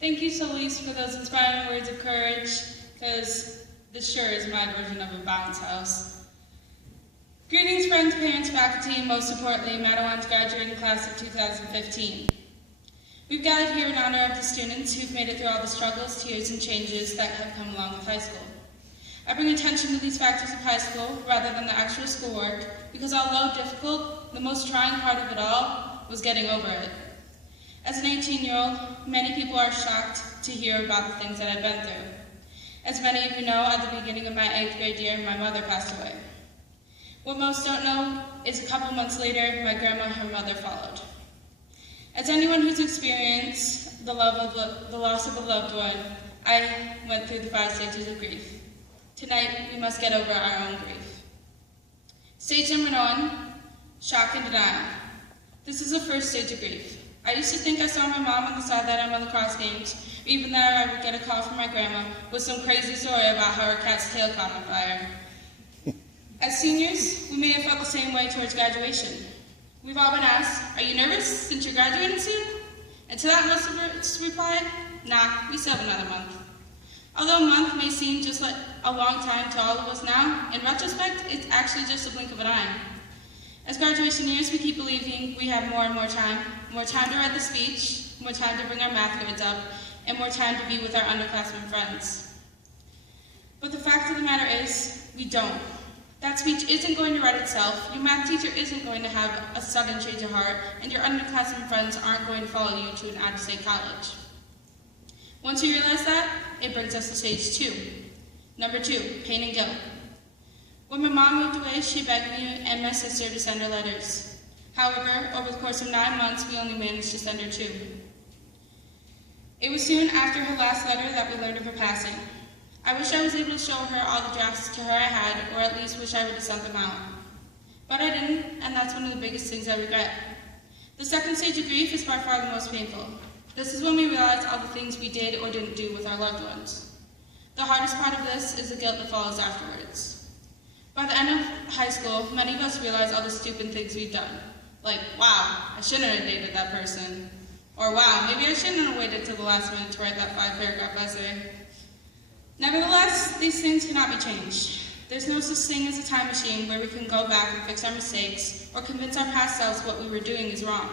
Thank you, Solis, for those inspiring words of courage, because this sure is my version of a bounce house. Greetings, friends, parents, faculty, and most importantly, Madawam's graduating class of 2015. We've gathered here in honor of the students who've made it through all the struggles, tears, and changes that have come along with high school. I bring attention to these factors of high school rather than the actual schoolwork because although difficult, the most trying part of it all was getting over it. As an 18-year-old, many people are shocked to hear about the things that I've been through. As many of you know, at the beginning of my 8th grade year, my mother passed away. What most don't know is a couple months later, my grandma, her mother, followed. As anyone who's experienced the loss of a loved one, I went through the 5 stages of grief. Tonight, we must get over our own grief. Stage number 1, shock and denial. This is the first stage of grief. I used to think I saw my mom on the sideline of the lacrosse games, or even that I would get a call from my grandma with some crazy story about how her cat's tail caught on fire. As seniors, we may have felt the same way towards graduation. We've all been asked, are you nervous since you're graduating soon? And to that most of us replied, nah, we still have another month. Although a month may seem just like a long time to all of us now, in retrospect, it's actually just a blink of an eye. As graduation years, we keep believing we have more and more time to write the speech, more time to bring our math grades up, and more time to be with our underclassmen friends. But the fact of the matter is, we don't. That speech isn't going to write itself, your math teacher isn't going to have a sudden change of heart, and your underclassmen friends aren't going to follow you to an out-of-state college. Once you realize that, it brings us to stage 2. Number 2, pain and guilt. When my mom moved away, she begged me and my sister to send her letters. However, over the course of 9 months, we only managed to send her 2. It was soon after her last letter that we learned of her passing. I wish I was able to show her all the drafts to her I had, or at least wish I would have sent them out. But I didn't, and that's one of the biggest things I regret. The second stage of grief is by far the most painful. This is when we realize all the things we did or didn't do with our loved ones. The hardest part of this is the guilt that follows afterwards. By the end of high school, many of us realize all the stupid things we've done. Like, wow, I shouldn't have dated that person. Or wow, maybe I shouldn't have waited till the last minute to write that 5-paragraph essay. Nevertheless, these things cannot be changed. There's no such thing as a time machine where we can go back and fix our mistakes or convince our past selves what we were doing is wrong.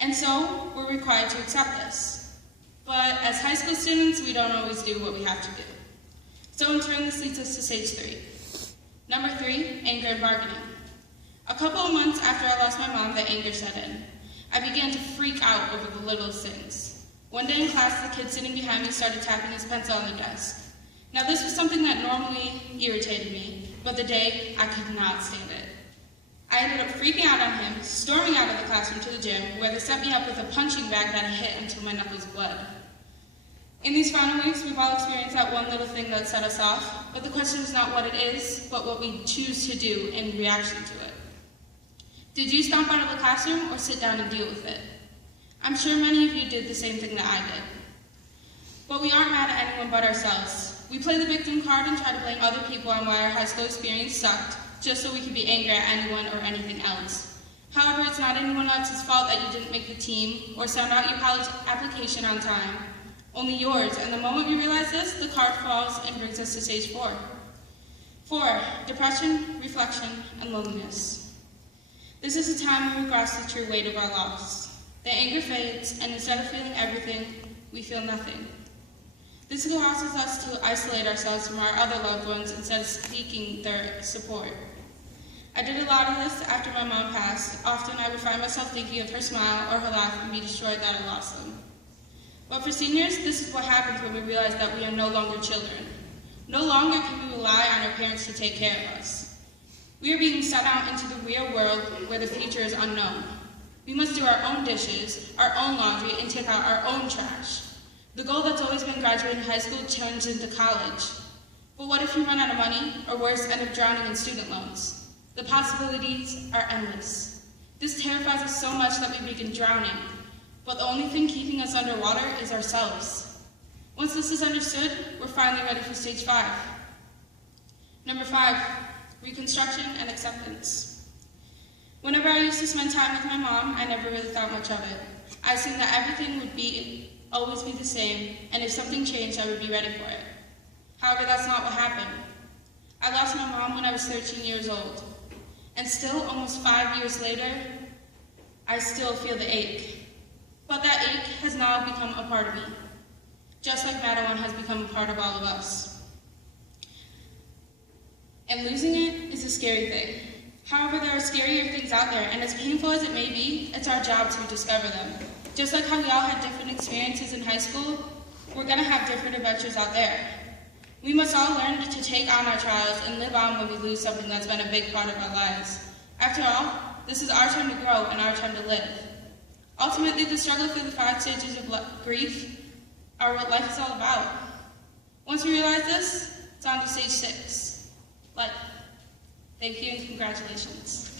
And so, we're required to accept this. But as high school students, we don't always do what we have to do. So in turn, this leads us to stage 3. Number 3, anger and bargaining. A couple of months after I lost my mom, the anger set in. I began to freak out over the littlest things. One day in class, the kid sitting behind me started tapping his pencil on the desk. Now this was something that normally irritated me, but the day I could not stand it. I ended up freaking out on him, storming out of the classroom to the gym, where they set me up with a punching bag that I hit until my knuckles bled. In these final weeks, we've all experienced that one little thing that set us off, but the question is not what it is, but what we choose to do in reaction to it. Did you stomp out of the classroom or sit down and deal with it? I'm sure many of you did the same thing that I did. But we aren't mad at anyone but ourselves. We play the victim card and try to blame other people on why our high school experience sucked, just so we could be angry at anyone or anything else. However, it's not anyone else's fault that you didn't make the team or send out your college application on time. Only yours, and the moment we realize this, the card falls and brings us to stage 4. 4, depression, reflection, and loneliness. This is a time when we grasp the true weight of our loss. The anger fades, and instead of feeling everything, we feel nothing. This causes us to isolate ourselves from our other loved ones instead of seeking their support. I did a lot of this after my mom passed. Often I would find myself thinking of her smile or her laugh and be destroyed that I lost them. But for seniors, this is what happens when we realize that we are no longer children. No longer can we rely on our parents to take care of us. We are being sent out into the real world where the future is unknown. We must do our own dishes, our own laundry, and take out our own trash. The goal that's always been graduating high school turns into college. But what if you run out of money, or worse, end up drowning in student loans? The possibilities are endless. This terrifies us so much that we begin drowning. But the only thing keeping us underwater is ourselves. Once this is understood, we're finally ready for stage 5. Number 5, reconstruction and acceptance. Whenever I used to spend time with my mom, I never really thought much of it. I assumed that everything would be always be the same, and if something changed, I would be ready for it. However, that's not what happened. I lost my mom when I was 13 years old, and still, almost 5 years later, I still feel the ache. But that ache has now become a part of me, just like Madawan has become a part of all of us. And losing it is a scary thing. However, there are scarier things out there, and as painful as it may be, it's our job to discover them. Just like how we all had different experiences in high school, we're going to have different adventures out there. We must all learn to take on our trials and live on when we lose something that's been a big part of our lives. After all, this is our time to grow and our time to live. Ultimately, the struggle through the 5 stages of grief are what life is all about. Once we realize this, it's on to stage 6, life. Thank you and congratulations.